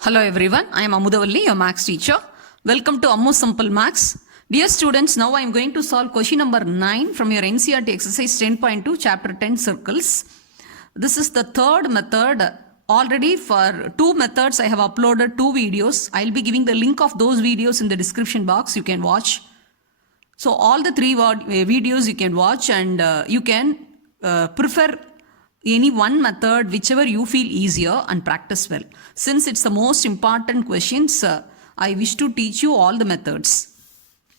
Hello everyone, I am Amudavalli, your Maths teacher. Welcome to Ammu Simple Maths. Dear students, now I am going to solve question number 9 from your NCERT exercise 10.2 chapter 10 circles. This is the third method. Already for two methods I have uploaded two videos. I will be giving the link of those videos in the description box. You can watch. So all the three videos you can watch and you can prefer any one method whichever you feel easier and practice well. Since it's the most important questions, I wish to teach you all the methods.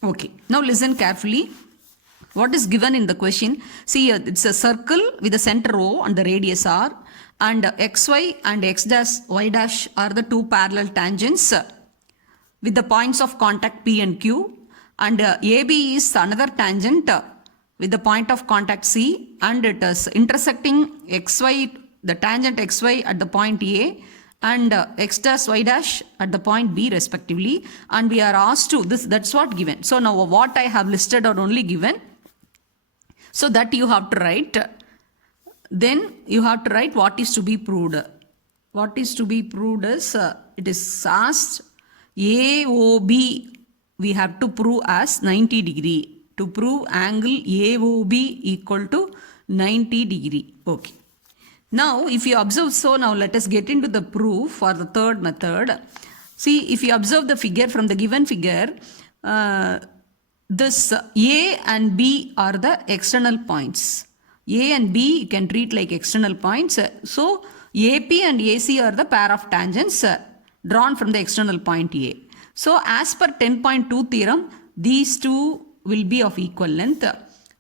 Okay, now listen carefully. What is given in the question? See, it's a circle with the center O and the radius R, and xy and x dash y dash are the two parallel tangents with the points of contact P and Q, and AB is another tangent with the point of contact C, and it is intersecting xy, the tangent xy at the point A, and x dash y dash at the point B respectively, and we are asked to this. That's what given. So now what I have listed are only given, so that you have to write. Then you have to write what is to be proved. What is to be proved is it is asked AOB we have to prove as 90 degree. To prove angle AOB equal to 90 degree. Okay. Now if you observe, so now let us get into the proof for the third method. See, if you observe the figure from the given figure, this A and B are the external points. A and B you can treat like external points. So AP and AC are the pair of tangents drawn from the external point A. So as per 10.2 theorem, these two will be of equal length.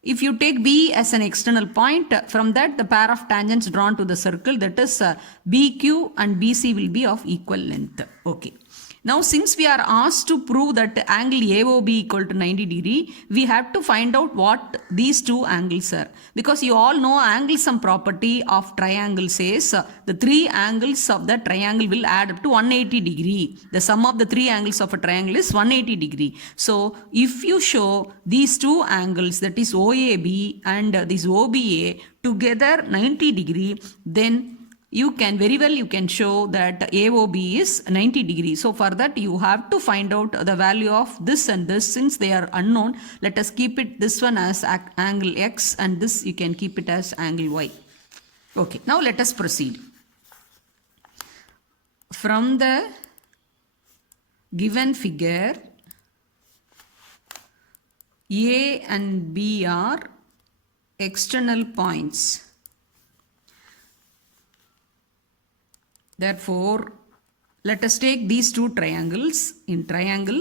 If you take B as an external point, from that the pair of tangents drawn to the circle, that is BQ and BC will be of equal length. Okay. Now since we are asked to prove that angle AOB equal to 90 degree, we have to find out what these two angles are. Because you all know angle sum property of triangle says the three angles of the triangle will add up to 180 degree. The sum of the three angles of a triangle is 180 degree. So if you show these two angles, that is OAB and this OBA together 90 degree, then you can very well show that AOB is 90 degrees. So for that you have to find out the value of this and this. Since they are unknown, let us keep it this one as angle X and this you can keep it as angle Y. Okay, now let us proceed. From the given figure, A and B are external points. Therefore, let us take these two triangles. In triangles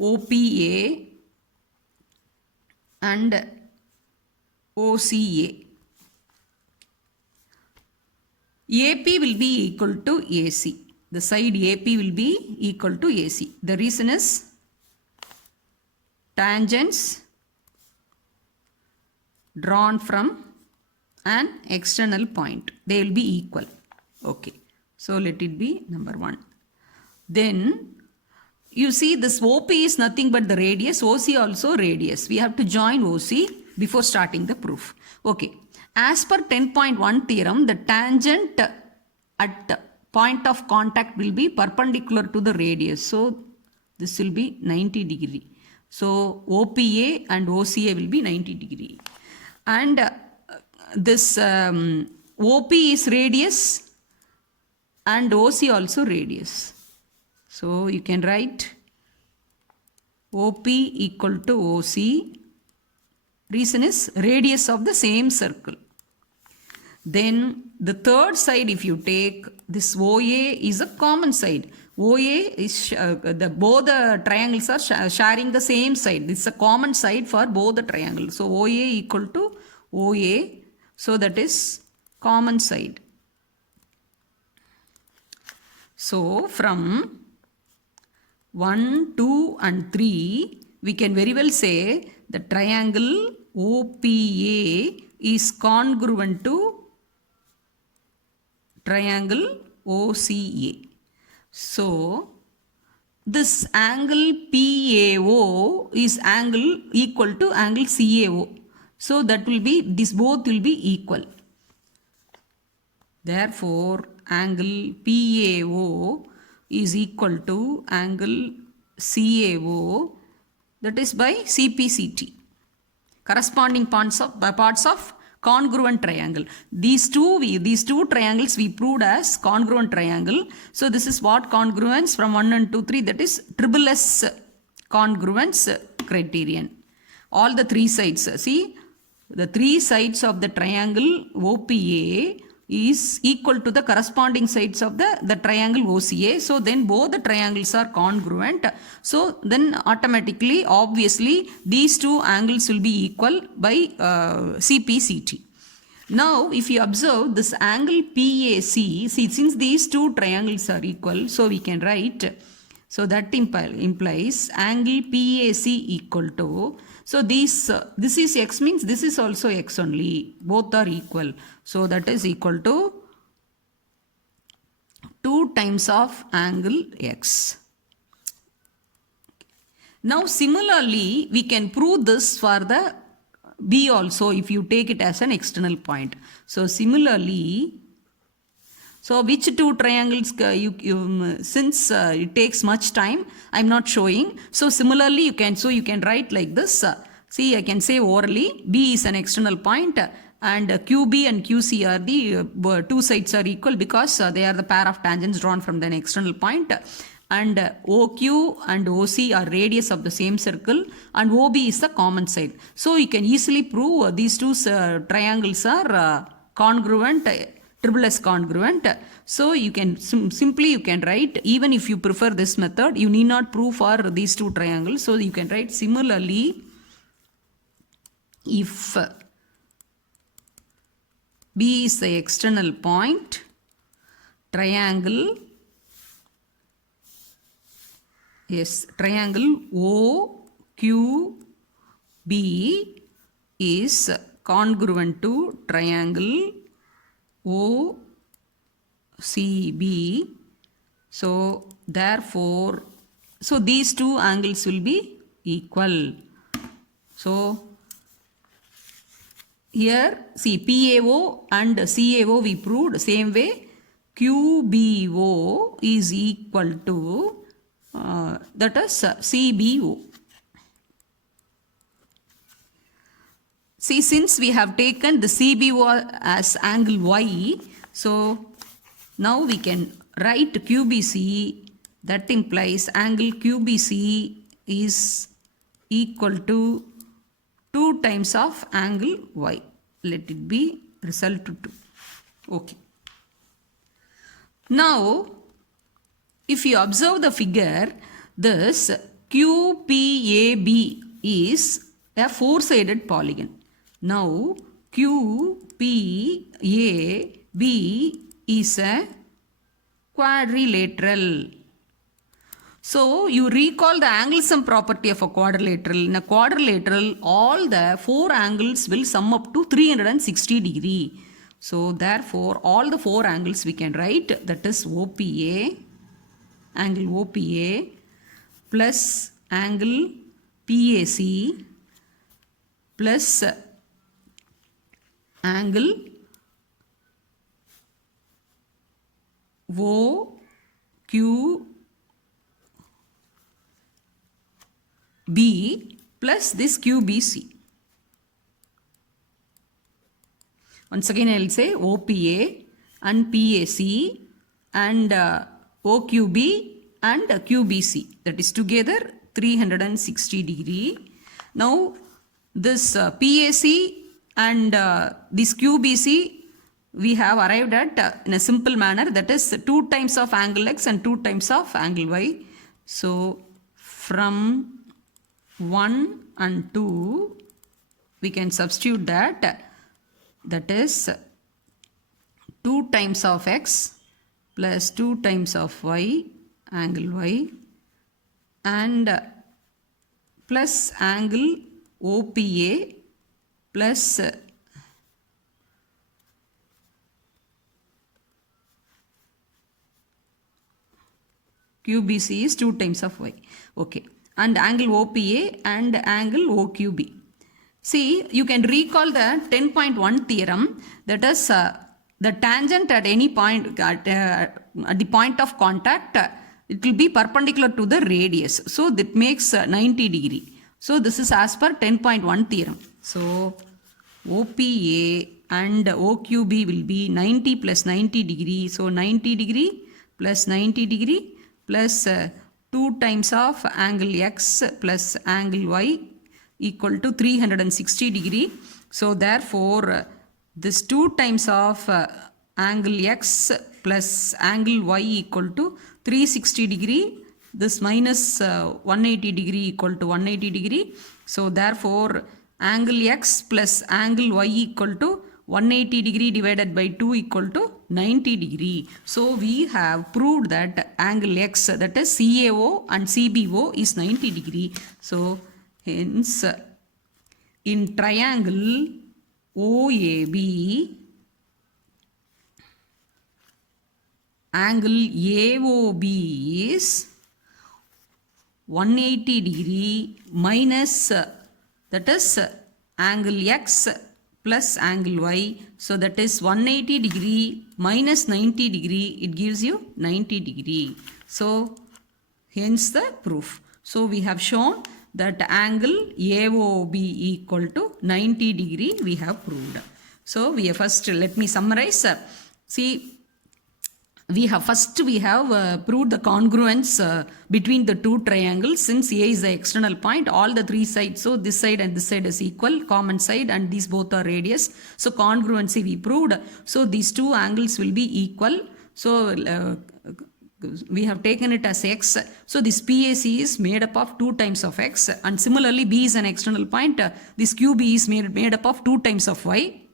OPA and OCA. AP will be equal to AC. The side AP will be equal to AC. The reason is tangents drawn from an external point. They will be equal. Okay. So let it be number 1. Then you see this OP is nothing but the radius. OC also radius. We have to join OC before starting the proof. Okay. As per 10.1 theorem, the tangent at point of contact will be perpendicular to the radius. So this will be 90 degree. So OPA and OCA will be 90 degree. And this OP is radius and OC also radius. So you can write OP equal to OC. Reason is radius of the same circle. Then the third side, if you take this OA is a common side. OA is both the triangles are sharing the same side. This is a common side for both the triangles. So OA equal to OA. So that is common side. So from 1, 2 and 3, we can very well say the triangle OPA is congruent to triangle OCA. So this angle PAO is angle equal to angle CAO. So that will be, this both will be equal. Therefore, angle PAO is equal to angle CAO, that is by CPCT. Corresponding parts of congruent triangle. These two triangles we proved as congruent triangle. So this is what congruence from 1 and 2, 3, that is triple S congruence criterion. All the three sides. See, the three sides of the triangle OPA is equal to the corresponding sides of the triangle OCA. So then both the triangles are congruent. So then automatically, obviously, these two angles will be equal by CPCT. Now, if you observe this angle PAC, see, since these two triangles are equal, so we can write, so that implies angle PAC equal to, so this is x means this is also x only, both are equal. So that is equal to 2 times of angle x. Now similarly, we can prove this for the B also if you take it as an external point. So similarly, so which two triangles, since it takes much time, I am not showing. So similarly, you can write like this. See, I can say orally, B is an external point and QB and QC are the two sides are equal because they are the pair of tangents drawn from an external point. And OQ and OC are radius of the same circle and OB is the common side. So you can easily prove these two triangles are congruent, triple S congruent. So you can simply you can write, even if you prefer this method, you need not prove for these two triangles. So you can write similarly, if B is the external point, triangle OQB is congruent to triangle OCB. So therefore, so these two angles will be equal. So here see PAO and CAO we proved same way. QBO is equal to that is CBO. See, since we have taken the CBO as angle Y, so now we can write QBC, that implies angle QBC is equal to 2 times of angle Y. Let it be result to 2. Okay. Now, if you observe the figure, this QPAB is a four-sided polygon. Now, QPAB is a quadrilateral. So, you recall the angle sum property of a quadrilateral. In a quadrilateral, all the four angles will sum up to 360 degree. So, therefore, all the four angles we can write, that is OPA, angle OPA plus angle PAC plus angle OQB plus this QBC. Once again, I will say OPA and PAC and OQB and QBC, that is together 360 degree. Now this PAC and this QBC we have arrived at in a simple manner, that is 2 times of angle X and 2 times of angle Y. So from 1 and 2 we can substitute that is 2 times of X plus 2 times of Y, angle Y, and plus angle OPA plus QBC is 2 times of Y. Okay. And angle OPA and angle OQB. See, you can recall the 10.1 theorem, that is the tangent at any point at the point of contact it will be perpendicular to the radius, so that makes 90 degree. So this is as per 10.1 theorem. So OPA and OQB will be 90 plus 90 degree. So 90 degree plus 90 degree plus 2 times of angle X plus angle Y equal to 360 degree. So therefore this 2 times of angle X plus angle Y equal to 360 degree. This minus 180 degree equal to 180 degree. So therefore angle X plus angle Y equal to 180 degree divided by 2 equal to 90 degree. So we have proved that angle X, that is CAO and CBO, is 90 degree. So hence in triangle OAB, angle AOB is 180 degree minus that is angle X plus angle Y. So that is 180 degree minus 90 degree, it gives you 90 degree. So hence the proof. So we have shown that angle AOB equal to 90 degree we have proved. So we have first, let me summarize. See, we have proved the congruence between the two triangles. Since A is the external point, all the three sides, so this side and this side is equal, common side, and these both are radius. So congruency we proved. So these two angles will be equal. So we have taken it as X. So this PAC is made up of 2 times of X, and similarly B is an external point. This QB is made up of 2 times of Y.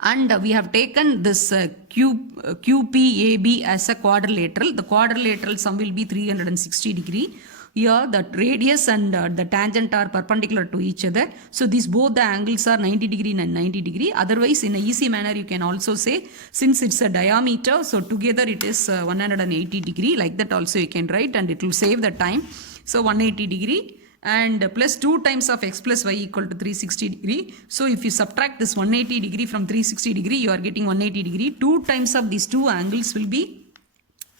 And we have taken this QPAB as a quadrilateral. The quadrilateral sum will be 360 degree. Here the radius and the tangent are perpendicular to each other. So these both the angles are 90 degree and 90 degree. Otherwise, in a easy manner, you can also say, since it's a diameter, so together it is 180 degree. Like that also you can write, and it will save the time. So 180 degree. And plus 2 times of X plus Y equal to 360 degree. So if you subtract this 180 degree from 360 degree, you are getting 180 degree. 2 times of these two angles will be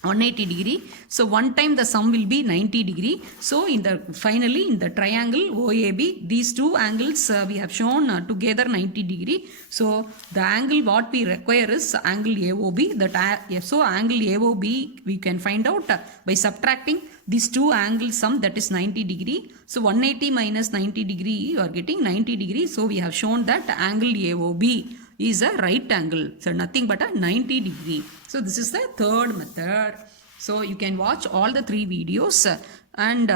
180 degree. So one time the sum will be 90 degree. So finally in the triangle OAB, these two angles we have shown together 90 degree. So the angle what we require is angle AOB. So angle AOB we can find out by subtracting these two angles sum, that is 90 degree. So 180 minus 90 degree, you are getting 90 degree. So we have shown that angle AOB is a right angle. So nothing but a 90 degree. So this is the third method. So you can watch all the 3 videos and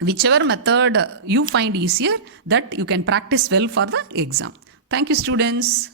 whichever method you find easier, that you can practice well for the exam. Thank you, students.